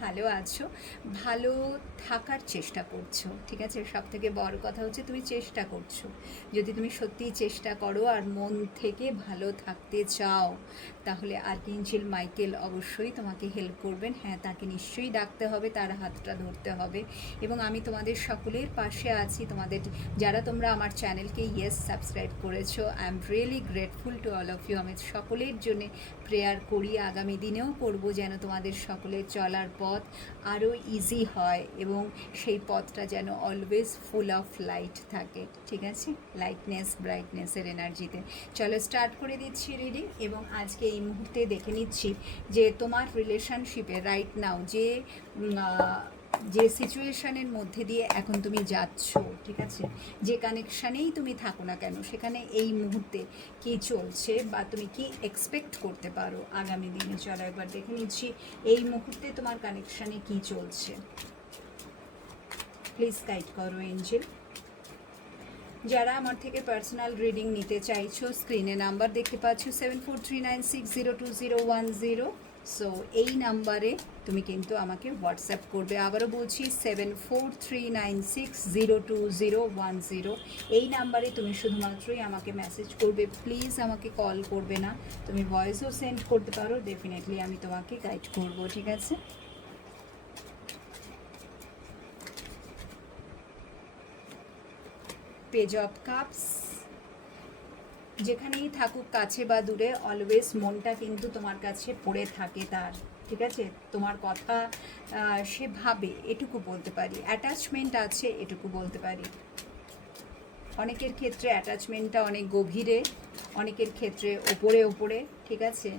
ভালো আছো, ভালো থাকার চেষ্টা করছ, ঠিক আছে? সব থেকে বড় কথা হচ্ছে তুমি চেষ্টা করছ। যদি তুমি সত্যিই চেষ্টা করো আর মন থেকে ভালো থাকতে চাও, তাহলে আর্কিঞ্জিল মাইকেল অবশ্যই তোমাকে হেল্প করবেন। হ্যাঁ তাকে নিশ্চয়ই ডাকতে হবে, তার হাতটা ধরতে হবে। এবং আমি তোমাদের সকলের পাশে আছি। তোমাদের, যারা তোমরা আমার চ্যানেলকে ইয়েস সাবস্ক্রাইব করেছ I am really grateful to all of you আমি সকলের জন্য প্রেয়ার করি। আগামী দিনেও করব যেন তোমাদের সকলের চলার পথ আরও ইজি হয় এবং সেই পথটা যেন অলওয়েজ ফুল অফ লাইট থাকে। ঠিক আছে? লাইটনেস ব্রাইটনেসের এনার্জিতে চলো স্টার্ট করে দিচ্ছি রিডিং এবং আজকে এই মুহূর্তে দেখে নিচ্ছি যে তোমার রিলেশনশিপে রাইট নাও যে যে সিচুয়েশনের মধ্যে দিয়ে এখন তুমি যাচ্ছ, ঠিক আছে? যে কানেকশানেই তুমি থাকো না কেন, সেখানে এই মুহূর্তে কি চলছে বা তুমি কি এক্সপেক্ট করতে পারো আগামী দিনে? চলো একবার দেখে নিচ্ছি, এই মুহূর্তে তোমার কানেকশানে কি চলছে? প্লিজ গাইড করো এঞ্জেল যারা আমার থেকে পার্সোনাল রিডিং নিতে চাইছো স্ক্রিনে নাম্বার দেখতে পাচ্ছ seven four three nine six zero two zero one zero so এই নাম্বারে তুমি কিন্তু আমাকে হোয়াটসঅ্যাপ করবে। আবারও বলছি seven four three nine six zero two zero one zero এই নাম্বারে তুমি শুধুমাত্রই আমাকে মেসেজ করবে। প্লিজ আমাকে কল করবে না। তুমি ভয়েসও সেন্ড করতে পারো। ডেফিনেটলি আমি তোমাকে গাইড করব, ঠিক আছে? পেজ অফ কাপস যেখানেই থাকুক, কাছে বা দূরে অলওয়েজ মনটা কিন্তু তোমার কাছে পড়ে থাকে তার, ঠিক আছে? তোমার কথা সে ভাবে, এটুকু বলতে পারি। অ্যাটাচমেন্ট আছে, এটুকু বলতে পারি। অনেকের ক্ষেত্রে অ্যাটাচমেন্টটা অনেক গভীরে, অনেকের ক্ষেত্রে ওপরে ওপরে, ঠিক আছে?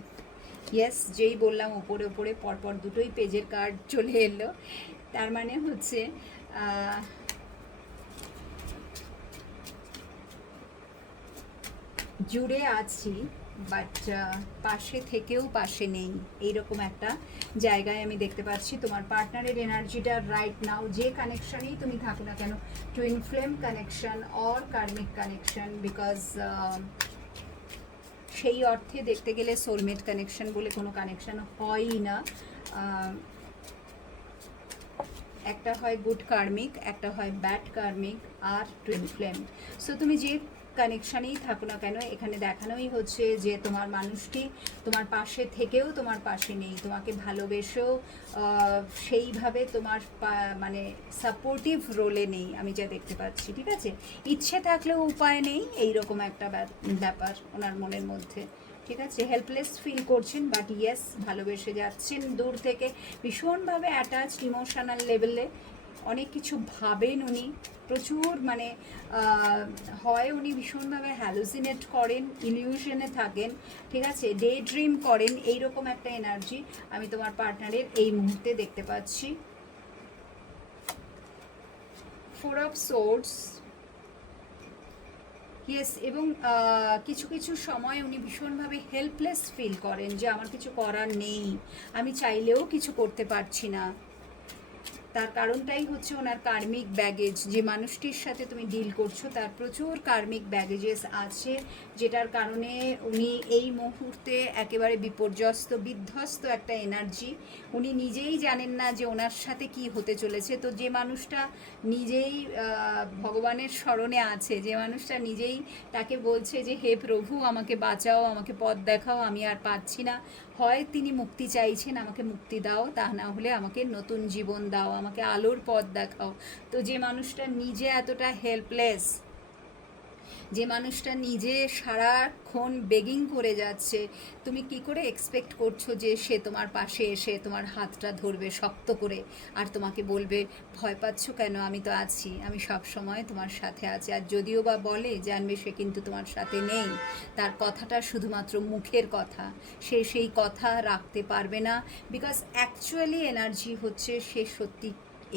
ইয়েস যেই বললাম ওপরে ওপরে, পরপর দুটোই পেজের কার্ড চলে এলো। তার মানে হচ্ছে জুড়ে আছি বাট পাশে থেকেও পাশে নেই। এইরকম একটা জায়গায় আমি দেখতে পাচ্ছি। তোমার পার্টনারের এনার্জিটা রাইট নাও যে কানেকশনেই তুমি থাকো না কেন twin flame connection or karmic connection because সেই অর্থে দেখতে গেলে সোলমেট কানেকশন বলে কোনো কানেকশন হয়ই না। একটা হয় গুড কার্মিক একটা হয় ব্যাড কার্মিক আর টুইন ফ্লেম সো তুমি যে কানেকশানেই থাকো না কেন, এখানে দেখানোই হচ্ছে যে তোমার মানুষটি তোমার পাশে থেকেও তোমার পাশে নেই। তোমাকে ভালোবেসেও সেইভাবে তোমার মানে সাপোর্টিভ রোলে নেই, আমি যা দেখতে পাচ্ছি, ঠিক আছে? ইচ্ছে থাকলেও উপায় নেই, এইরকম একটা ব্যা- ব্যাপার ওনার মনের মধ্যে, ঠিক আছে? হেল্পলেস ফিল করছেন বাট ইয়েস ভালোবেসে যাচ্ছেন দূর থেকে, ভীষণভাবে অ্যাটাচড ইমোশনাল লেভেলে অনেক কিছু ভাবেন উনি। প্রচুর মানে হয় উনি ভীষণভাবে হ্যালুসিনেট করেন ইলিউশনে থাকেন, ঠিক আছে? ডে ড্রিম করেন, এইরকম একটা এনার্জি আমি তোমার পার্টনারের এই মুহূর্তে দেখতে পাচ্ছি। ফোর অফ সোর্স ইয়েস এবং কিছু কিছু সময় উনি ভীষণভাবে হেল্পলেস ফিল করেন যে আমার কিছু করার নেই, আমি চাইলেও কিছু করতে পারছি না। তার কারণটাই হচ্ছে ওনার কার্মিক ব্যাগেজ যে মানুষটির সাথে তুমি ডিল করছ, তার প্রচুর কার্মিক ব্যাগেজেস আছে। যেটার কারণে উনি এই মুহূর্তে একেবারে বিপর্যস্ত, বিধ্বস্ত একটা এনার্জি উনি নিজেই জানেন না যে ওনার সাথে কি হতে চলেছে। তো যে মানুষটা নিজেই ভগবানের স্মরণে আছে, যে মানুষটা নিজেই তাকে বলছে যে, হে প্রভু, আমাকে বাঁচাও, আমাকে পথ দেখাও, আমি আর পাচ্ছি না। হয় তিনি মুক্তি চাইছেন, আমাকে মুক্তি দাও, তা না হলে আমাকে নতুন জীবন দাও, আমাকে আলোর পথ দেখাও। তো যে মানুষটা নিজে এতটা হেল্পলেস যে মানুষটা নিজে সারাক্ষণ বেগিং করে যাচ্ছে, তুমি কি করে এক্সপেক্ট করছ যে সে তোমার পাশে এসে তোমার হাতটা ধরবে শক্ত করে? আর তোমাকে বলবে, ভয় পাচ্ছ কেন? আমি তো আছি, আমি সব সময় তোমার সাথে আছি। আর যদিও বা বলে জানবে সে কিন্তু তোমার সাথে নেই। তার কথাটা শুধুমাত্র মুখের কথা। সে সেই কথা রাখতে পারবে না বিকজ অ্যাকচুয়ালি এনার্জি হচ্ছে সে সত্যি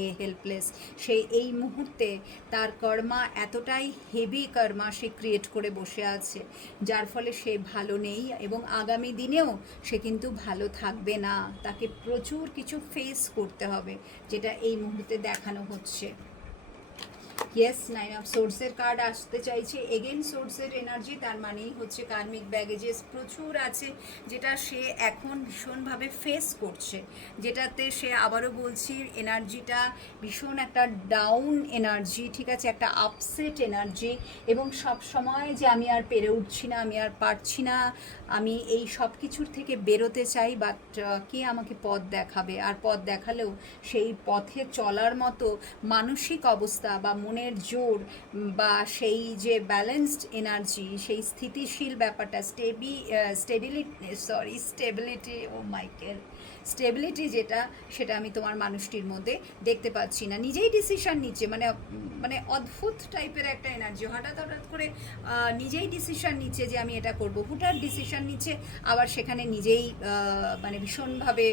এ হেল্পলেস সে এই মুহূর্তে তার কর্মা এতটাই হেভি কর্মা সে ক্রিয়েট করে বসে আছে, যার ফলে সে ভালো নেই এবং আগামী দিনেও সে কিন্তু ভালো থাকবে না। তাকে প্রচুর কিছু ফেস করতে হবে, যেটা এই মুহূর্তে দেখানো হচ্ছে। ইয়েস নাইন অফ সোর্সের কার্ড আসতে চাইছে। এগেন সোর্সের এনার্জি তার মানেই হচ্ছে কার্মিক ব্যাগেজেস প্রচুর আছে, যেটা সে এখন ভীষণভাবে ফেস করছে। যেটাতে সে আবারও বলছি এনার্জিটা ভীষণ একটা ডাউন এনার্জি ঠিক আছে? একটা আপসেট এনার্জি এবং সব সময় যে আমি আর পেরে উঠছি না, আমি আর পারছি না, আমি এই সব কিছুর থেকে বেরোতে চাই বাট কে আমাকে পথ দেখাবে? আর পথ দেখালেও সেই পথে চলার মতো মানসিক অবস্থা বা মনের জোর বা সেই যে ব্যালেন্সড এনার্জি সেই স্থিতিশীল ব্যাপারটা স্টেবি স্টেবিলিটি সরি স্টেবিলিটি ও মাইকেল স্টেবিলিটি যেটা, সেটা আমি তোমার মানুষটির মধ্যে দেখতে পাচ্ছি না। নিজেই ডিসিশন নিচ্ছে মানে মানে অদ্ভুত টাইপের একটা এনার্জি হঠাৎ হঠাৎ করে নিজেই ডিসিশন নিচ্ছে যে আমি এটা করব। হুটার ডিসিশন নিচ্ছে, আবার সেখানে নিজেই মানে ভীষণভাবে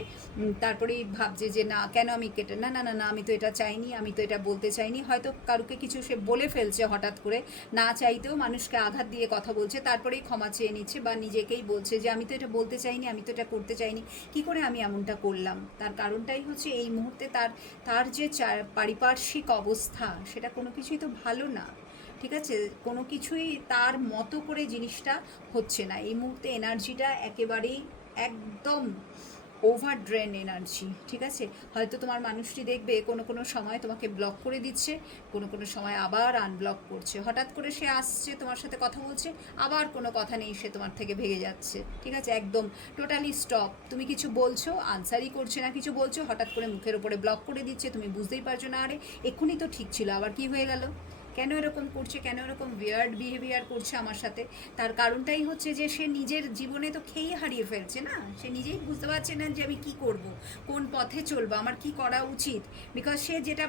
তারপরেই ভাবছে যে না, কেন আমি কেটে, না না না না, আমি তো এটা চাইনি, আমি তো এটা বলতে চাইনি। হয়তো কারুকে কিছু সে বলে ফেলছে হঠাৎ করে, না চাইতেও মানুষকে আঘাত দিয়ে কথা বলছে, তারপরেই ক্ষমা চেয়ে নিচ্ছে বা নিজেকেই বলছে যে আমি তো এটা বলতে চাইনি, আমি তো এটা করতে চাইনি, কি করে আমি এমনটা করলাম। তার কারণটাই হচ্ছে এই মুহূর্তে তার তার যে পারিপার্শ্বিক অবস্থা, সেটা কোনো কিছুই তো ভালো না। ঠিক আছে? কোনো কিছুই তার মতো করে জিনিসটা হচ্ছে না। এই মুহূর্তে এনার্জিটা একেবারেই একদম ওভার ড্রেন এনার্জি ঠিক আছে? হয়তো তোমার মানুষটি দেখবে কোনো কোনো সময় তোমাকে ব্লক করে দিচ্ছে, কোনো কোনো সময় আবার আনব্লক করছে। হঠাৎ করে সে আসছে, তোমার সাথে কথা বলছে, আবার কোনো কথা নেই, সে তোমার থেকে ভেঙে যাচ্ছে, ঠিক আছে? একদম টোটালি স্টপ তুমি কিছু বলছো আনসারই করছে না, কিছু বলছো, হঠাৎ করে মুখের উপরে ব্লক করে দিচ্ছে, তুমি বুঝতেই পারছ না, আরে এক্ষুনি তো ঠিক ছিল, আবার কি হয়ে গেল? কেন এরকম করছে, কেন এরকম বিয়ার্ড বিহেভিয়ার করছে আমার সাথে? তার কারণটাই হচ্ছে যে সে নিজের জীবনে তো খেয়েই হারিয়ে ফেলছে না? সে নিজেই বুঝতে পারছে না যে আমি কি করব, কোন পথে চলবো, আমার কি করা উচিত? বিকজ সে যেটা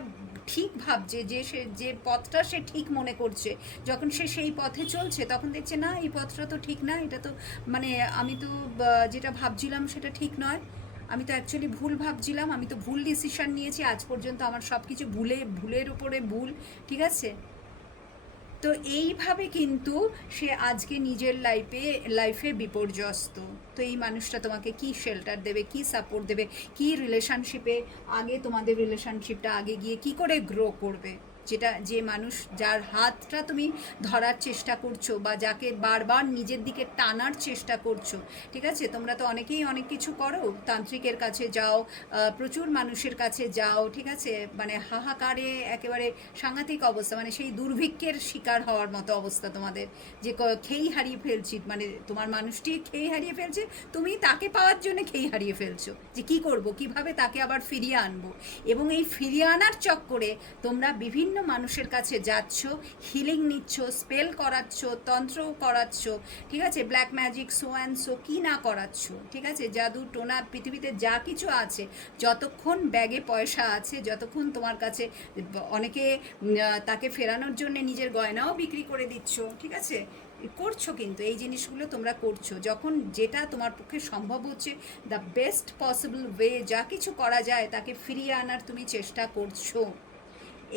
ঠিক ভাবছে, যে সে, যে পথটা সে ঠিক মনে করছে, যখন সে সেই পথে চলছে, তখন দেখছে, না, এই পথটা তো ঠিক না, এটা তো মানে আমি তো যেটা ভাবছিলাম সেটা ঠিক নয়। আমি তো অ্যাকচুয়ালি ভুল ভাবছিলাম, আমি তো ভুল ডিসিশন নিয়েছি, আজ পর্যন্ত আমার সব কিছু ভুলে, ভুলের উপরে ভুল। ঠিক আছে? তো এইভাবে কিন্তু সে আজকে নিজের লাইফে লাইফে বিপর্যস্ত। তো এই মানুষটা তোমাকে কি শেল্টার দেবে, কি সাপোর্ট দেবে, কি রিলেশনশিপে আগে তোমাদের রিলেশনশিপটা আগে গিয়ে কি করে গ্রো করবে? যেটা যে মানুষ, যার হাতটা তুমি ধরার চেষ্টা করছ বা যাকে বারবার নিজের দিকে টানার চেষ্টা করছ, ঠিক আছে? তোমরা তো অনেকেই অনেক কিছু করো, তান্ত্রিকের কাছে যাও প্রচুর মানুষের কাছে যাও, ঠিক আছে? মানে হাহাকারে একেবারে সাংঘাতিক অবস্থা মানে সেই দুর্ভিক্ষের শিকার হওয়ার মতো অবস্থা তোমাদের, যে খেই হারিয়ে ফেলছি মানে তোমার মানুষটি খেই হারিয়ে ফেলছে, তুমি তাকে পাওয়ার জন্য খেই হারিয়ে ফেলছো, যে কি করব, কীভাবে তাকে আবার ফিরিয়ে আনব? এবং এই ফিরিয়ে আনার চক্করে তোমরা বিভিন্ন মানুষের কাছে যাচ্ছ হিলিং নিচ্ছ স্পেল করাচ্ছ তন্ত্র করাচ্ছ, ঠিক আছে? Black magic so and so কী না করাচ্ছ, ঠিক আছে? জাদু, টোনা, পৃথিবীতে যা কিছু আছে, যতক্ষণ ব্যাগে পয়সা আছে, যতক্ষণ তোমার কাছে অনেকে তাকে ফেরানোর জন্য নিজের গয়নাও বিক্রি করে দিচ্ছ, ঠিক আছে? করছ কিন্তু, এই জিনিসগুলো তোমরা করছ। যখন যেটা তোমার পক্ষে সম্ভব হচ্ছে দ্য বেস্ট পসিবল ওয়ে যা কিছু করা যায়, তাকে ফিরিয়ে আনার তুমি চেষ্টা করছ।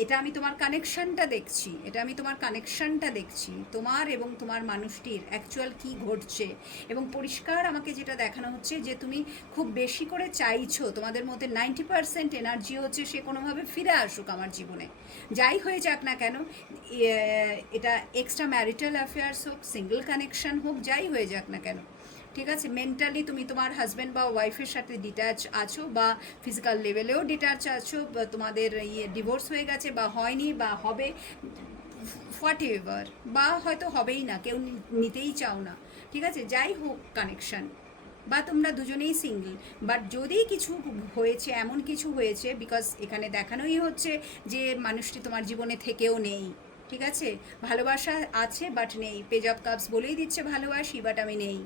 এটা আমি তোমার কানেকশনটা দেখছি, এটা আমি তোমার কানেকশনটা দেখছি, তোমার এবং তোমার মানুষটির অ্যাকচুয়াল কি ঘটছে এবং পরিষ্কার আমাকে যেটা দেখানো হচ্ছে যে তুমি খুব বেশি করে চাইছো, তোমাদের মধ্যে নাইনটি পার্সেন্ট এনার্জি হচ্ছে সে কোনোভাবে ফিরে আসুক আমার জীবনে। যাই হয়ে যাক না কেন এটা এক্সট্রা ম্যারিটাল অ্যাফেয়ার্স হোক সিঙ্গেল কানেকশন হোক, যাই হয়ে যাক না কেন। ঠিক আছে? মেন্টালি তুমি তোমার হাজব্যান্ড বা ওয়াইফের সাথে ডিট্যাচ আছো বা ফিজিক্যাল লেভেলেও ডিট্যাচ আছো তোমাদের ইয়ে ডিভোর্স হয়ে গেছে বা হয়নি বা হবে হোয়াট এভার বা হয়তো হবেই না, কেউ নিতেই চাও না, ঠিক আছে? যাই হোক কানেকশন বা তোমরা দুজনেই সিঙ্গেল বাট যদি কিছু হয়েছে, এমন কিছু হয়েছে বিকজ এখানে দেখানোই হচ্ছে যে মানুষটি তোমার জীবনে থেকেও নেই, ঠিক আছে? ভালোবাসা আছে বাট নেই। পেজ অফ কাপস বলেই দিচ্ছে ভালোবাসি বাট আমি নেই।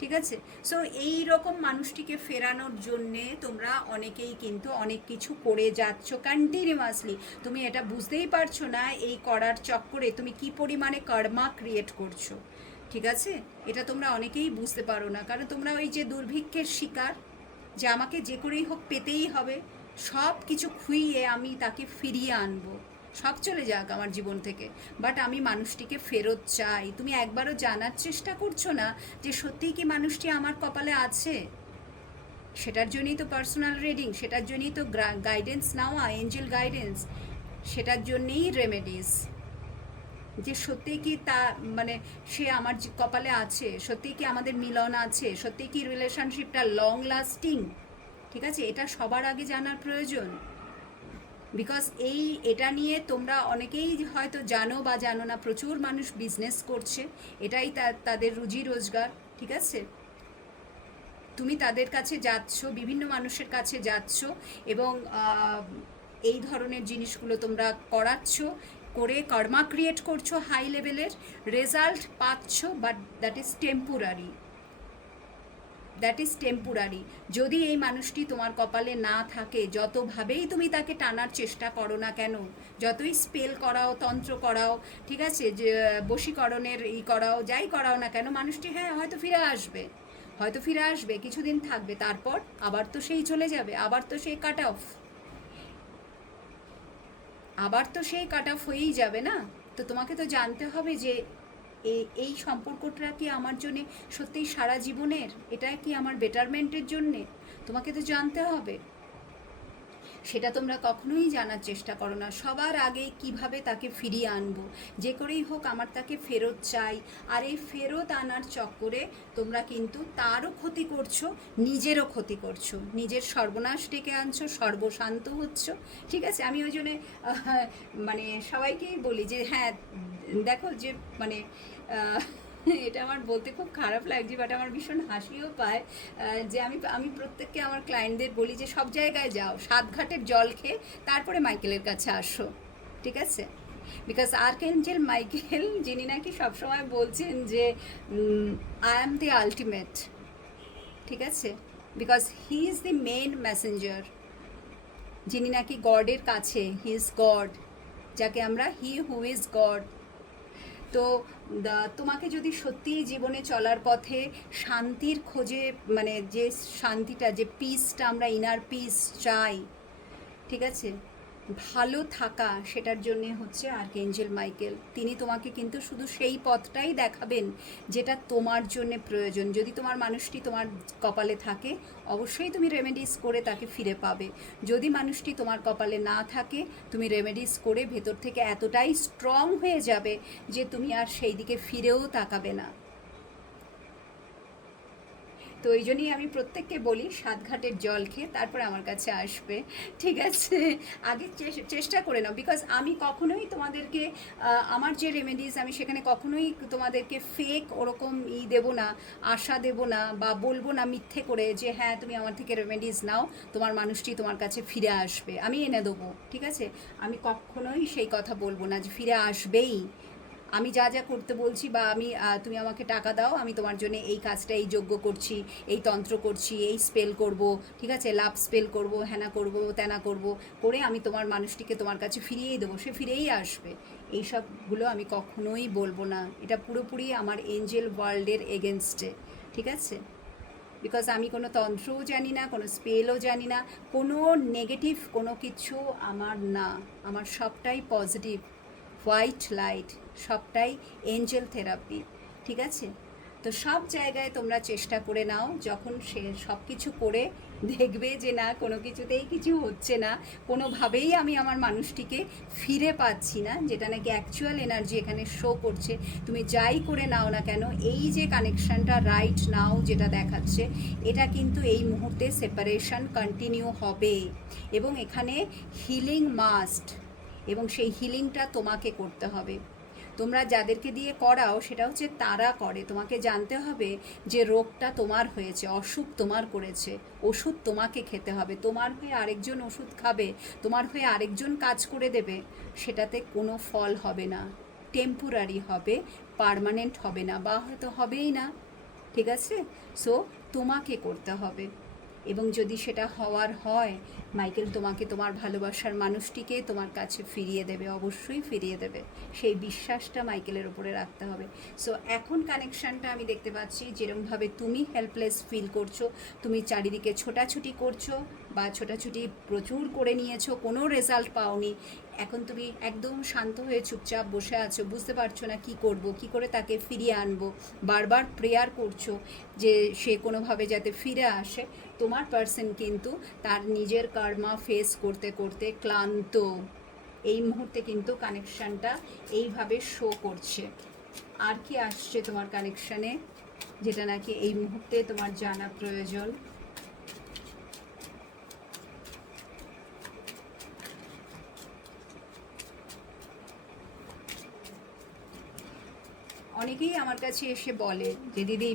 ঠিক আছে? সো এই রকম মানুষটিকে ফেরানোর জন্যে তোমরা অনেকেই কিন্তু অনেক কিছু করে যাচ্ছ কন্টিনিউয়াসলি তুমি এটা বুঝতেই পারছ না এই করার চক্করে তুমি কি পরিমাণে কর্মা ক্রিয়েট করছ, ঠিক আছে? এটা তোমরা অনেকেই বুঝতে পারো না। কারণ তোমরা ওই যে দুর্ভিক্ষের শিকার, যে আমাকে যে করেই হোক পেতেই হবে সব কিছু খুইয়ে আমি তাকে ফিরিয়ে আনব। সব চলে যাক আমার জীবন থেকে। বাট আমি মানুষটিকে ফেরত চাই। তুমি একবারও জানার চেষ্টা করছ না যে সত্যিই কি মানুষটি আমার কপালে আছে? সেটার জন্যই তো পার্সোনাল রিডিং সেটার জন্যই তো গাইডেন্স নেওয়া এঞ্জেল গাইডেন্স সেটার জন্যেই রেমেডিস যে সত্যি কি তা মানে সে আমার কপালে আছে সত্যি কি আমাদের মিলন আছে সত্যি কি রিলেশনশিপটা লং লাস্টিং ঠিক আছে? এটা সবার আগে জানার প্রয়োজন। বিকজ এই এটা নিয়ে তোমরা অনেকেই হয়তো জানো বা জানো না, প্রচুর মানুষ বিজনেস করছে, এটাই তাদের রুজি রোজগার, ঠিক আছে? তুমি তাদের কাছে যাচ্ছ, বিভিন্ন মানুষের কাছে যাচ্ছ এবং এই ধরনের জিনিসগুলো তোমরা করাচ্ছ, করে কর্মা ক্রিয়েট করছ হাই লেভেলের রেজাল্ট পাচ্ছ but that is temporary that is temporary যদি এই মানুষটি তোমার কপালে না থাকে, যতভাবেই তুমি তাকে টানার চেষ্টা করো না কেন, যতই স্পেল করাও, তন্ত্র করাও, ঠিক আছে, যে, বশীকরণের ই করাও, যাই করাও না কেন, মানুষটি হ্যাঁ হয়তো ফিরে আসবে। হয়তো ফিরে আসবে, কিছুদিন থাকবে, তারপর আবার তো সেই চলে যাবে, আবার তো সেই কাট অফ আবার তো সেই কাট অফ হয়েই যাবে না? তো তোমাকে তো জানতে হবে যে এই সম্পর্কটা কি আমার জন্যে সত্যিই সারা জীবনের? এটা কি আমার বেটারমেন্টের জন্যে? তোমাকে তো জানতে হবে। সেটা তোমরা কখনোই জানার চেষ্টা করো না। সবার আগে কীভাবে তাকে ফিরিয়ে আনব? যে করেই হোক আমার তাকে ফেরত চাই। আর এই ফেরত আনার চক্করে তোমরা কিন্তু তারও ক্ষতি করছ, নিজেরও ক্ষতি করছ। নিজের সর্বনাশ ডেকে আনছো, সর্বশান্ত হচ্ছ। ঠিক আছে? আমি ওই জন্যে মানে সবাইকেই বলি যে হ্যাঁ দেখো যে মানে এটা আমার বলতে খুব খারাপ লাগছে বাট আমার ভীষণ হাসিও পায় যে আমি আমি প্রত্যেককে আমার ক্লায়েন্টদের বলি যে সব জায়গায় যাও সাত ঘাটের জল খেয়ে তারপরে মাইকেলের কাছে আসো, ঠিক আছে? বিকজ আর্কেঞ্জেল মাইকেল যিনি নাকি সবসময় বলছেন যে আই অ্যাম দি আলটিমেট ঠিক আছে? Because he is the main messenger যিনি নাকি গডের কাছে হি ইজ গড যাকে আমরা হি হু ইজ গড তো তোমাকে যদি সত্যিই জীবনে চলার পথে শান্তির খোঁজে মানে যে শান্তিটা, যে পিসটা আমরা ইনার পিস চাই, ঠিক আছে? ভালো থাকা সেটার জন্য হচ্ছে আর্কেঞ্জেল মাইকেল। তিনি তোমাকে কিন্তু শুধু সেই পথটাই দেখাবেন যেটা তোমার জন্য প্রয়োজন। যদি তোমার মানুষটি তোমার কপালে থাকে, অবশ্যই তুমি রেমেডিস করে তাকে ফিরে পাবে। যদি মানুষটি তোমার কপালে না থাকে, তুমি রেমেডিস করে ভেতর থেকে এতটাই স্ট্রং হয়ে যাবে যে তুমি আর সেই দিকে ফিরেও তাকাবে না। তো এই জন্যই আমি প্রত্যেককে বলি সাত ঘাটের জল খেয়ে তারপরে আমার কাছে আসবে। ঠিক আছে? আগে চেষ্টা করে নাও বিকজ আমি কখনোই তোমাদেরকে আমার যে রেমেডিস আমি সেখানে কখনোই তোমাদেরকে ফেক ওরকম ই দেব না, আশা দেব না, বা বলব না মিথ্যে করে যে হ্যাঁ তুমি আমার থেকে রেমেডিস নাও, তোমার মানুষটি তোমার কাছে ফিরে আসবে। আমি এনে দেবো, ঠিক আছে? আমি কখনোই সেই কথা বলব না যে, ফিরে আসবেই। আমি যা যা করতে বলছি বা আমি তুমি আমাকে টাকা দাও, আমি তোমার জন্য এই কাজটা, এই যোগ্য করছি, এই তন্ত্র করছি, এই স্পেল করব, ঠিক আছে? লাভ স্পেল করব হ্যানা করব ত্যানা করব, করে আমি তোমার মানুষটিকে তোমার কাছে ফিরিয়েই দেবো। সে ফিরেই আসবে। এই সবগুলো আমি কখনোই বলব না। এটা পুরোপুরি আমার এঞ্জেল ওয়ার্ল্ডের এগেনস্টে ঠিক আছে? বিকজ আমি কোনো তন্ত্রও জানি না, কোনো স্পেলও জানি না, কোনো নেগেটিভ কোনো কিছু আমার না। আমার সবটাই পজিটিভ হোয়াইট লাইট, সবটাই এঞ্জেল থেরাপি, ঠিক আছে? তো সব জায়গায় তোমরা চেষ্টা করে নাও, যখন সে সব কিছু করে দেখবে যে না, কোনো কিছুতেই কিছু হচ্ছে না, কোনোভাবেই আমি আমার মানুষটিকে ফিরে পাচ্ছি না, যেটা নাকি অ্যাকচুয়াল এনার্জি এখানে শো করছে। তুমি যাই করে নাও না কেন, এই যে কানেকশানটা রাইট নাও যেটা দেখাচ্ছে, এটা কিন্তু এই মুহূর্তে সেপারেশন কন্টিনিউ হবে। এবং এখানে হিলিং মাস্ট এবং সেই হিলিংটা তোমাকে করতে হবে। তোমরা যাদেরকে দিয়ে করাও, সেটা হচ্ছে তারা করে। তোমাকে জানতে হবে যে রোগটা তোমার হয়েছে, অসুখ তোমার করেছে, ওষুধ তোমাকে খেতে হবে। তোমার হয়ে আরেকজন ওষুধ খাবে, তোমার হয়ে আরেকজন কাজ করে দেবে, সেটাতে কোনো ফল হবে না। টেম্পোরারি হবে পার্মানেন্ট হবে না, বা হয়তো হবেই না। ঠিক আছে? সো তোমাকে করতে হবে। এবং যদি সেটা হওয়ার হয় মাইকেল তোমাকে, তোমার ভালোবাসার মানুষটিকে তোমার কাছে ফিরিয়ে দেবে, অবশ্যই ফিরিয়ে দেবে। সেই বিশ্বাসটা মাইকেলের ওপরে রাখতে হবে। সো এখন কানেকশানটা আমি দেখতে পাচ্ছি যেরকমভাবে তুমি হেল্পলেস ফিল করছ, তুমি চারিদিকে ছোটাছুটি করছ বা ছোটাছুটি প্রচুর করে নিয়েছো, কোনো রেজাল্ট পাওনি। এখন তুমি একদম শান্ত হয়ে চুপচাপ বসে আছো, বুঝতে পারছ না কি করব, কি করে তাকে ফিরিয়ে আনব। বারবার প্রেয়ার করছ যে সে কোনোভাবে যাতে ফিরে আসে। তোমার পার্সন কিন্তু তার নিজের কর্মা ফেস করতে করতে ক্লান্ত। এই মুহূর্তে কিন্তু কানেকশানটা এইভাবে শো করছে। আর কি আসছে তোমার কানেকশানে যেটা নাকি এই মুহূর্তে তোমার জানা প্রয়োজন। অনেকেই আমার কাছে এসে বলে যে, দিদি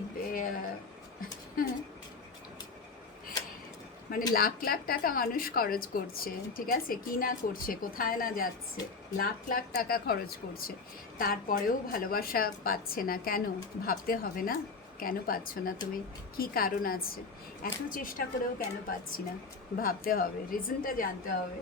মানে লাখ লাখ টাকা মানুষ খরচ করছে, ঠিক আছে? কি না করছে, কোথায় না যাচ্ছে? লাখ লাখ টাকা খরচ করছে। তারপরেও ভালোবাসা পাচ্ছে না কেন? ভাবতে হবে না? কেন পাচ্ছ না তুমি? কি কারণ আছে? এত চেষ্টা করেও কেন পাচ্ছি না? ভাবতে হবে রিজনটা জানতে হবে।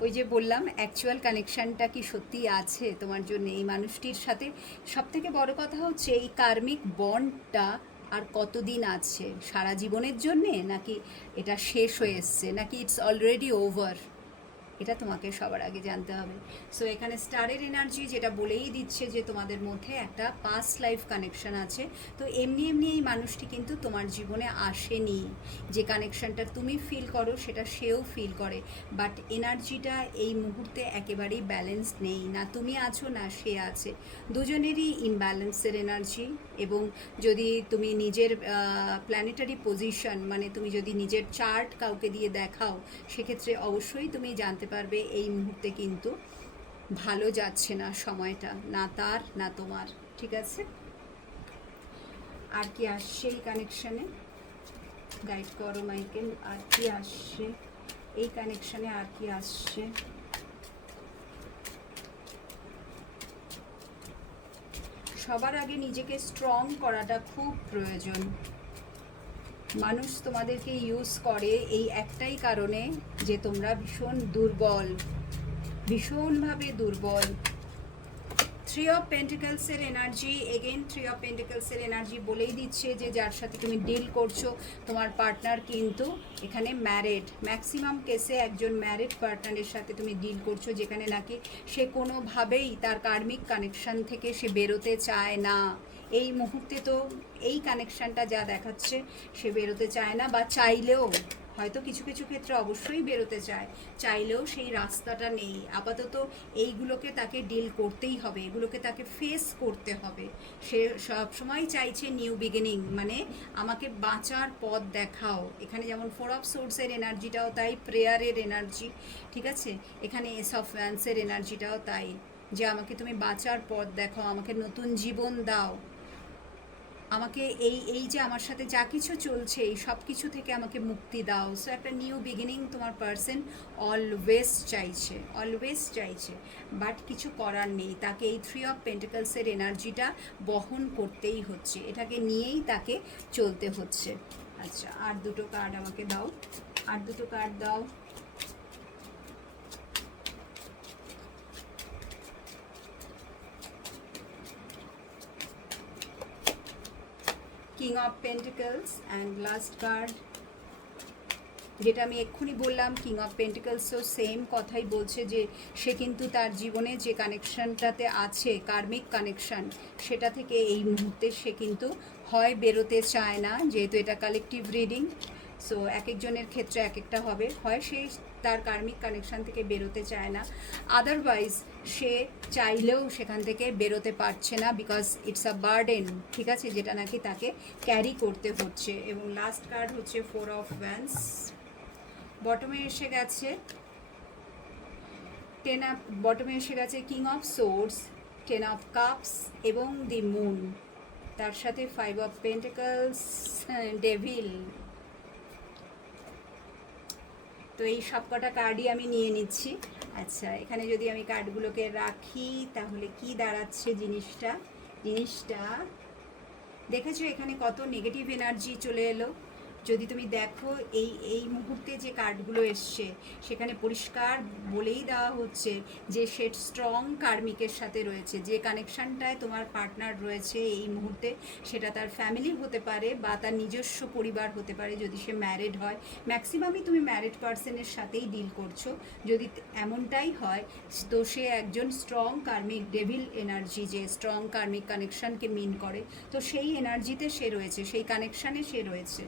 ওই যে বললাম অ্যাকচুয়াল কানেকশানটা কি সত্যি আছে তোমার জন্য এই মানুষটির সাথে? সব থেকে বড় কথা হচ্ছে এই কার্মিক বন্ডটা আর কতদিন আছে? সারা জীবনের জন্যে? নাকি এটা শেষ হয়ে এসছে? নাকি ইটস অলরেডি ওভার এটা তোমাকে সবার আগে জানতে হবে। সো এখানে স্টারের এনার্জি যেটা বলেই দিচ্ছে যে তোমাদের মধ্যে একটা পাস্ট লাইফ কানেকশন আছে। তো এমনি এমনি এই মানুষটি কিন্তু তোমার জীবনে আসেনি। যে কানেকশনটা তুমি ফিল করো, সেটা সেও ফিল করে। বাট এনার্জিটা এই মুহূর্তে একেবারেই ব্যালেন্স নেই। না তুমি আছো, না সে আছে। দুজনেরই ইমব্যালেন্সের এনার্জি এবং যদি তুমি নিজের প্ল্যানেটারি পজিশন মানে তুমি যদি নিজের চার্ট কাউকে দিয়ে দেখাও, সেক্ষেত্রে অবশ্যই তুমি জানতে পারবে এই মুহূর্তে কিন্তু ভালো যাচ্ছে না সময়টা, না তার, না তোমার, ঠিক আছে? আর কি আসছে এই কানেকশানে গাইড করো মাইকেল আর কি আসছে? এই কানেকশানে আর কি আসছে? সবার আগে নিজেকে স্ট্রং করাটা খুব প্রয়োজন। মানুষ তোমাদেরকে ইউজ করে এই একটাই কারণে যে তোমরা ভীষণ দুর্বল, ভীষণভাবে দুর্বল। থ্রি অফ পেন্টিকালসের এনার্জি এগেন থ্রি অফ পেন্টিকালসের এনার্জি বলেই দিচ্ছে যে যার সাথে তুমি ডিল করছ, তোমার পার্টনার কিন্তু এখানে ম্যারেড ম্যাক্সিমাম কেসে একজন ম্যারেড পার্টনারের সাথে তুমি ডিল করছ, যেখানে নাকি সে কোনোভাবেই তার কার্মিক কানেকশন থেকে সে বেরোতে চায় না। এই মুহূর্তে তো এই কানেকশনটা যা দেখাচ্ছে, সে বেরোতে চায় না বা চাইলেও, হয়তো কিছু কিছু ক্ষেত্রে অবশ্যই বেরোতে চায়। চাইলেও সেই রাস্তাটা নেই। আপাতত এইগুলোকে তাকে ডিল করতেই হবে, এগুলোকে তাকে ফেস করতে হবে। সে সব সময় চাইছে নিউ বিগিনিং মানে আমাকে বাঁচার পথ দেখাও। এখানে যেমন ফোর অফ সোর্সের এনার্জিটাও তাই প্রেয়ারের এনার্জি ঠিক আছে? এখানে এস অফ ফ্যান্সের এনার্জিটাও তাই। যে আমাকে তুমি বাঁচার পথ দেখাও, আমাকে নতুন জীবন দাও। আমাকে এই এই যে আমার সাথে যা কিছু চলছে, এই সব কিছু থেকে আমাকে মুক্তি দাও। সো একটা নিউ বিগিনিং তোমার পার্সন অলওয়েজ চাইছে অলওয়েজ চাইছে। বাট কিছু করার নেই। তাকে এই থ্রি অফ পেন্টিকালসের এনার্জিটা বহন করতেই হচ্ছে। এটাকে নিয়েই তাকে চলতে হচ্ছে। আচ্ছা আর দুটো কার্ড আমাকে দাও। আর দুটো কার্ড দাও। King of pentacles and last card যেটা আমি এক্ষুনি বললাম কিং অফ পেন্টিকলসও সেম কথাই বলছে যে সে কিন্তু তার জীবনে যে কানেকশনটাতে আছে কার্মিক কানেকশন সেটা থেকে এই মুহূর্তে সে কিন্তু হয় বেরোতে চায় না, যেহেতু এটা কালেকটিভ রিডিং সো এক একজনের ক্ষেত্রে এক একটা হবে। হয় সে তার কার্মিক কানেকশন থেকে বেরোতে চায় না। আদারওয়াইজ সে চাইলেও সেখান থেকে বেরোতে পারছে না বিকজ ইটস আ বার্ডেন ঠিক আছে? যেটা নাকি তাকে ক্যারি করতে হচ্ছে। এবং লাস্ট কার্ড হচ্ছে ফোর অফ ভ্যান্স বটমে এসে গেছে টেন অফ বটমে এসে গেছে king of swords ten of cups এবং দি মুন তার সাথে ফাইভ অফ পেন্টেকলস ডেভিল তো এই সব কটা কার্ডই আমি নিয়ে নিচ্ছি। আচ্ছা এখানে যদি আমি কার্ডগুলোকে রাখি, তাহলে কি দাঁড়াচ্ছে জিনিসটা? জিনিসটা, দেখেছ এখানে কত নেগেটিভ এনার্জি চলে এলো? যদি তুমি দেখো এই এই মুহূর্তে যে কার্ডগুলো এসছে, সেখানে পরিষ্কার বলেই দেওয়া হচ্ছে যে সে স্ট্রং কার্মিকের সাথে রয়েছে। যে কানেকশানটায় তোমার পার্টনার রয়েছে এই মুহূর্তে, সেটা তার ফ্যামিলি হতে পারে বা তার নিজস্ব পরিবার হতে পারে যদি সে ম্যারিড হয়। ম্যাক্সিমামই তুমি ম্যারিড পার্সনের সাথেই ডিল করছ। যদি এমনটাই হয়, তো সে একজন স্ট্রং কার্মিক ডেভিল এনার্জি যে স্ট্রং কার্মিক কানেকশানকে মিন করে, তো সেই এনার্জিতে সে রয়েছে, সেই কানেকশানে সে রয়েছে।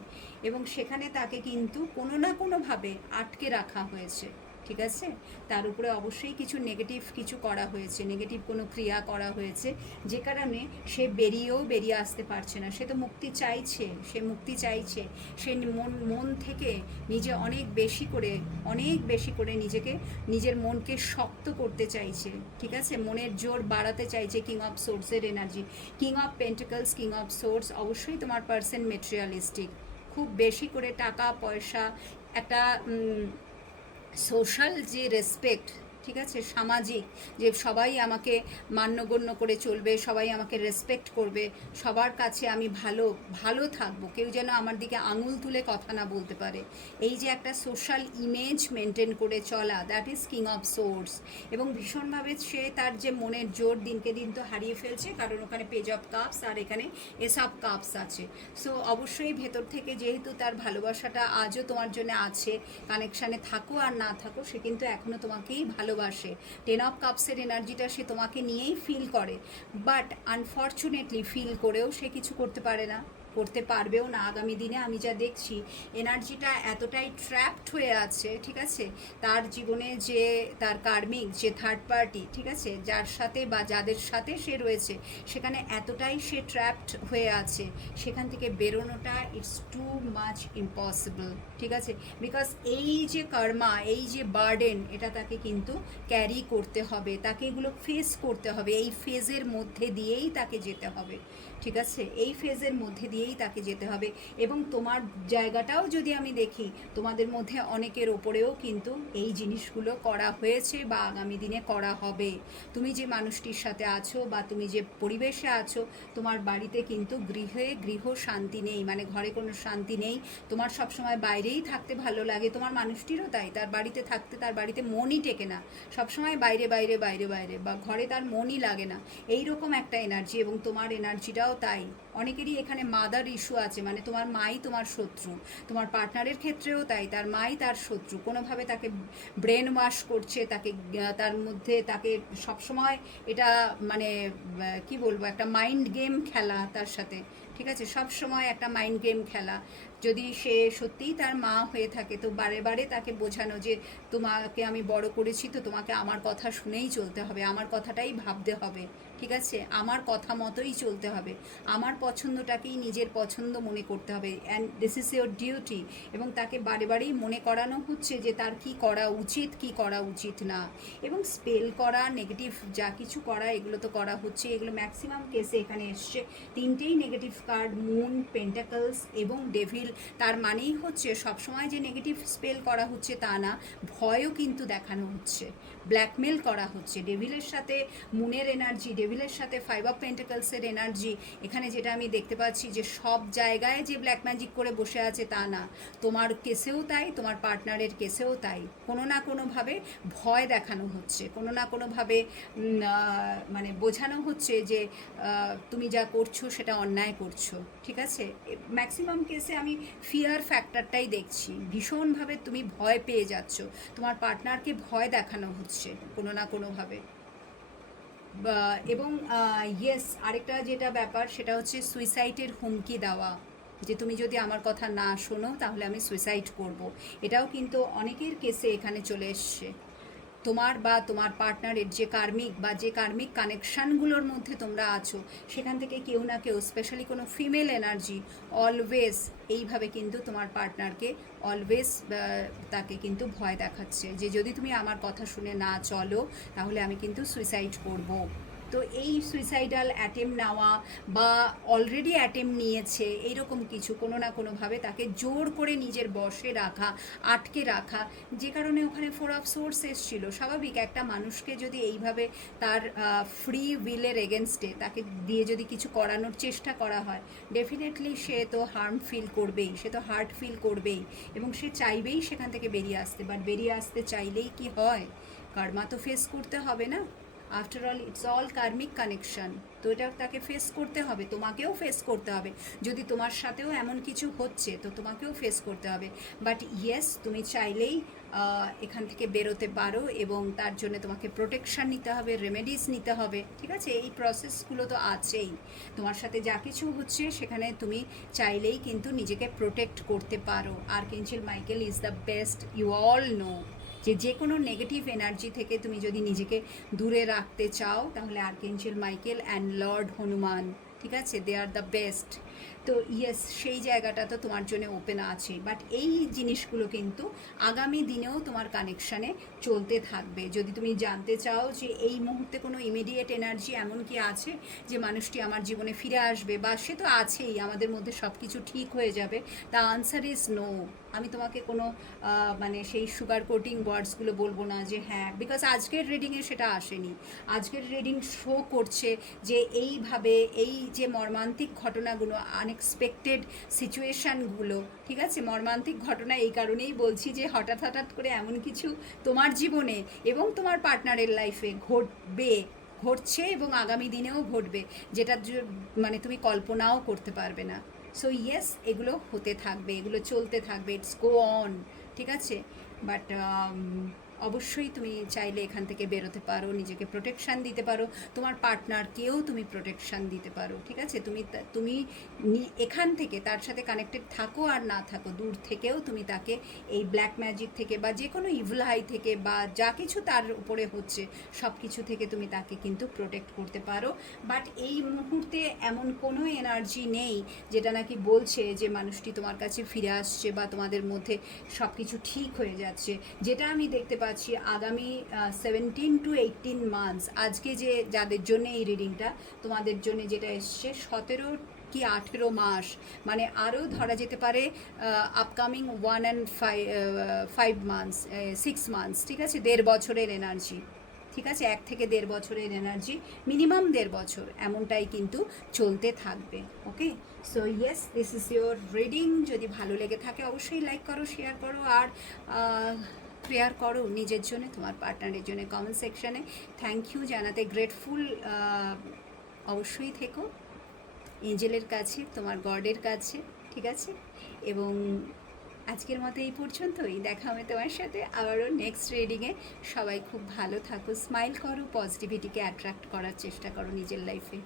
এবং সেখানে তাকে কিন্তু কোনো না কোনোভাবে আটকে রাখা হয়েছে, ঠিক আছে? তার উপরে অবশ্যই কিছু নেগেটিভ কিছু করা হয়েছে নেগেটিভ কোনো ক্রিয়া করা হয়েছে, যে কারণে সে বেরিয়েও বেরিয়ে আসতে পারছে না। সে তো মুক্তি চাইছে, সে মুক্তি চাইছে। সে মন মন থেকে নিজে অনেক বেশি করে, অনেক বেশি করে নিজেকে, নিজের মনকে শক্ত করতে চাইছে, ঠিক আছে? মনের জোর বাড়াতে চাইছে কিং অফ সোর্সের energy king of pentacles king of swords অবশ্যই তোমার পার্সন মেটেরিয়ালিস্টিক খুব বেশি করে টাকা পয়সা একটা সোশ্যাল যে রেসপেক্ট ঠিক আছে? সামাজিক, যে সবাই আমাকে মান্যগণ্য করে চলবে, সবাই আমাকে রেসপেক্ট করবে, সবার কাছে আমি ভালো ভালো থাকব। কেউ যেন আমার দিকে আঙুল তুলে কথা না বলতে পারে। এই যে একটা সোশ্যাল ইমেজ মেনটেন করে চলা that is king of swords এবং ভীষণভাবে সে তার যে মনের জোর দিনকে দিন তো হারিয়ে ফেলছে, কারণ ওখানে পেজ অফ কাপস আর এখানে এসব কাপস আছে। সো অবশ্যই ভেতর থেকে যেহেতু তার ভালোবাসাটা আজও তোমার জন্য আছে কানেকশানে থাকো আর না থাকো, সে কিন্তু এখনও তোমাকেই ভালোবাসে। টেন অফ কাপসের এনার্জিটা সে তোমাকে নিয়েই ফিল করে। বাট আনফর্চুনেটলি ফিল করেও সে কিছু করতে পারে না। করতে পারবেও না আগামী দিনে, আমি যা দেখছি, এনার্জিটা এতটাই ট্র্যাপড হয়ে আছে, ঠিক আছে? তার জীবনে যে, তার কার্মিক, যে থার্ড পার্টি ঠিক আছে? যার সাথে বা যাদের সাথে সে রয়েছে, সেখানে এতটাই সে ট্র্যাপড হয়ে আছে, সেখান থেকে বেরোনোটা ইটস টু মাচ ইম্পসিবল ঠিক আছে? বিকজ এই যে কর্মা এই যে বার্ডেন এটা তাকে কিন্তু ক্যারি করতে হবে, তাকে এগুলো ফেস করতে হবে, এই ফেজের মধ্যে দিয়েই তাকে যেতে হবে, ঠিক আছে? এই ফেজের মধ্যে দিয়েই তাকে যেতে হবে। এবং তোমার জায়গাটাও যদি আমি দেখি, তোমাদের মধ্যে অনেকের ওপরেও কিন্তু এই জিনিসগুলো করা হয়েছে বা আগামী দিনে করা হবে। তুমি যে মানুষটির সাথে আছো বা তুমি যে পরিবেশে আছো, তোমার বাড়িতে কিন্তু গৃহে গৃহ শান্তি নেই মানে ঘরে কোনো শান্তি নেই। তোমার সবসময় বাইরেই থাকতে ভালো লাগে, তোমার মানুষটিরও তাই। তার বাড়িতে থাকতে, তার বাড়িতে মনই টেকে না। সবসময় বাইরে বাইরে বাইরে বাইরে বা ঘরে তার মনই লাগে না। এই রকম একটা এনার্জি এবং তোমার এনার্জিটাও তাই। অনেকেরই এখানে মাদার ইস্যু আছে মানে তোমার মাই তোমার শত্রু। তোমার পার্টনারের ক্ষেত্রেও তাই, তার মাই তার শত্রু। কোনোভাবে তাকে ব্রেন ওয়াশ করছে, তাকে তার মধ্যে তাকে সবসময় এটা মানে কি বলব, একটা মাইন্ড গেম খেলা তার সাথে, ঠিক আছে? সব সময় একটা মাইন্ড গেম খেলা। যদি সে সত্যিই তার মা হয়ে থাকে, তো বারে বারে তাকে বোঝানো যে তোমাকে আমি বড় করেছি, তো তোমাকে আমার কথা শুনেই চলতে হবে, আমার কথাটাই ভাবতে হবে। ঠিক আছে? আমার কথা মতোই চলতে হবে। আমার পছন্দটাকেই নিজের পছন্দ মনে করতে হবে। And this is your duty এবং তাকে বারে বারেই মনে করানো হচ্ছে যে তার কি করা উচিত, কি করা উচিত না। এবং স্পেল করা নেগেটিভ যা কিছু করা, এগুলো তো করা হচ্ছে। এগুলো ম্যাক্সিমাম কেসে এখানে এসছে। তিনটেই নেগেটিভ কার্ড মুন পেন্টাকলস এবং ডেভিল তার মানেই হচ্ছে সবসময় যে নেগেটিভ স্পেল করা হচ্ছে তা না, ভয়ও কিন্তু দেখানো হচ্ছে। ব্ল্যাকমেল করা হচ্ছে। ডেভিলের সাথে মুনের এনার্জি, ডেভিলের সাথে ফাইভ অফ পেন্টাকলসের এনার্জি, এখানে যেটা আমি দেখতে পাচ্ছি যে সব জায়গায় যে ব্ল্যাক ম্যাজিক করে বসে আছে তা না। তোমার কেসেও তাই, তোমার পার্টনারের কেসেও তাই। কোনো না কোনোভাবে ভয় দেখানো হচ্ছে। কোনো না কোনোভাবে মানে বোঝানো হচ্ছে যে তুমি যা করছ সেটা অন্যায় করছ। ঠিক আছে? ম্যাক্সিমাম কেসে আমি ফিয়ার ফ্যাক্টরটাই দেখছি। ভীষণভাবে তুমি ভয় পেয়ে যাচ্ছ। তোমার পার্টনারকে ভয় দেখানো হচ্ছে। কোনো না কোনোভাবে। এবং ইয়েস আরেকটা যেটা ব্যাপার, সেটা হচ্ছে সুইসাইডের হুমকি দেওয়া। যে তুমি যদি আমার কথা না শোনো, তাহলে আমি সুইসাইড করব। এটাও কিন্তু অনেকের কেসে এখানে চলে এসছে। তোমার বা তোমার পার্টনারের যে কার্মিক বা যে কার্মিক কানেকশানগুলোর মধ্যে তোমরা আছো, সেখান থেকে কেউ না কেউ স্পেশালি কোনো ফিমেল এনার্জি অলওয়েজ এইভাবে কিন্তু তোমার পার্টনারকে অলওয়েজ তাকে কিন্তু ভয় দেখাচ্ছে যে যদি তুমি আমার কথা শুনে না চলো, তাহলে আমি কিন্তু সুইসাইড করব। তো এই সুইসাইডাল অ্যাটেম নেওয়া বা অলরেডি অ্যাটেম নিয়েছে, এইরকম কিছু কোনো না কোনোভাবে তাকে জোর করে নিজের বশে রাখা, আটকে রাখা, যে কারণে ওখানে ফোর অফ সোর্স এসছিল। স্বাভাবিক একটা মানুষকে যদি এইভাবে তার ফ্রি উইলের এগেনস্টে তাকে দিয়ে যদি কিছু করানোর চেষ্টা করা হয় ডেফিনেটলি সে তো হার্ম ফিল করবেই, সে তো হার্ট ফিল করবেই এবং সে চাইবেই সেখান থেকে বেরিয়ে আসতে। বাট বেরিয়ে আসতে চাইলেই কি হয়? কর্মা তো ফেস করতে হবে না। After all it's all karmic connection তো এটা তাকে ফেস করতে হবে, তোমাকেও ফেস করতে হবে। যদি তোমার সাথেও এমন কিছু হচ্ছে, তো তোমাকেও ফেস করতে হবে। বাট ইয়েস তুমি চাইলেই এখান থেকে বেরোতে পারো এবং তার জন্য তোমাকে প্রোটেকশন নিতে হবে রেমেডিস নিতে হবে। ঠিক আছে? এই প্রসেসগুলো তো আছেই। তোমার সাথে যা কিছু হচ্ছে, সেখানে তুমি চাইলেই কিন্তু নিজেকে প্রোটেক্ট করতে পারো। Archangel Michael is the best you all know যে যে কোনো নেগেটিভ এনার্জি থেকে তুমি যদি নিজেকে দূরে রাখতে চাও, তাহলে archangel Michael and lord Hanuman ঠিক আছে? দে আর দ্য বেস্ট তো ইয়েস সেই জায়গাটা তো তোমার জন্য ওপেন আছে। বাট এই জিনিসগুলো কিন্তু আগামী দিনেও তোমার কানেকশানে চলতে থাকবে। যদি তুমি জানতে চাও যে এই মুহূর্তে কোনো ইমিডিয়েট এনার্জি এমন কি আছে, যে মানুষটি আমার জীবনে ফিরে আসবে, বা সে তো আছেই, আমাদের মধ্যে সব কিছু ঠিক হয়ে যাবে দ্য আনসার ইজ নো আমি তোমাকে কোনো মানে সেই সুগার কোটিং ওয়ার্ডসগুলো বলব না যে হ্যাঁ বিকজ আজকের রিডিংয়ে সেটা আসেনি। আজকের রিডিং শো করছে যে এইভাবে এই যে মর্মান্তিক ঘটনাগুলো আনএক্সপেক্টেড সিচুয়েশানগুলো ঠিক আছে? মর্মান্তিক ঘটনা এই কারণেই বলছি যে হঠাৎ হঠাৎ করে এমন কিছু তোমার জীবনে এবং তোমার পার্টনারের লাইফে ঘটবে, ঘটছে এবং আগামী দিনেও ঘটবে, যেটা মানে তুমি কল্পনাও করতে পারবে না। সো ইয়েস এগুলো হতে থাকবে এগুলো চলতে থাকবে ইটস গো অন ঠিক আছে? বাট অবশ্যই তুমি চাইলে এখান থেকে বেরোতে পারো, নিজেকে প্রোটেকশান দিতে পারো, তোমার পার্টনারকেও তুমি প্রোটেকশান দিতে পারো, ঠিক আছে? তুমি তুমি এখান থেকে তার সাথে কানেক্টেড থাকো আর না থাকো, দূর থেকেও তুমি তাকে এই ব্ল্যাক ম্যাজিক থেকে বা যে কোনো ইভল হাই থেকে বা যা কিছু তার উপরে হচ্ছে সব কিছু থেকে তুমি তাকে কিন্তু প্রোটেক্ট করতে পারো। বাট এই মুহূর্তে এমন কোনো এনার্জি নেই যেটা নাকি বলছে যে মানুষটি তোমার কাছে ফিরে আসছে বা তোমাদের মধ্যে সব কিছু ঠিক হয়ে যাচ্ছে, যেটা আমি দেখতে পাচ্ছি আগামী সেভেন্টিন টু এইটিন মান্থস আজকে যে যাদের জন্য এই রিডিংটা তোমাদের জন্য যেটা এসছে, সতেরো কি আঠেরো মাস মানে আরও ধরা যেতে পারে upcoming one and five five months six months ঠিক আছে? দেড় বছরের এনার্জি ঠিক আছে? এক থেকে দেড় বছরের এনার্জি মিনিমাম দেড় বছর, এমনটাই কিন্তু চলতে থাকবে okay so yes this is your reading যদি ভালো লেগে থাকে, অবশ্যই লাইক করো শেয়ার করো, আর প্রেয়ার করো নিজের জন্য, তোমার পার্টনারের জন্য কমেন্ট সেকশানে থ্যাংক ইউ জানাতে গ্রেটফুল অবশ্যই থেকো। এঞ্জেলের কাছে, তোমার গডের কাছে, ঠিক আছে? এবং আজকের মতো এই পর্যন্তই। দেখা হবে তোমার সাথে আবারও নেক্সট রিডিংয়ে সবাই খুব ভালো থাকো স্মাইল করো পজিটিভিটিকে অ্যাট্রাক্ট করার চেষ্টা করো নিজের লাইফে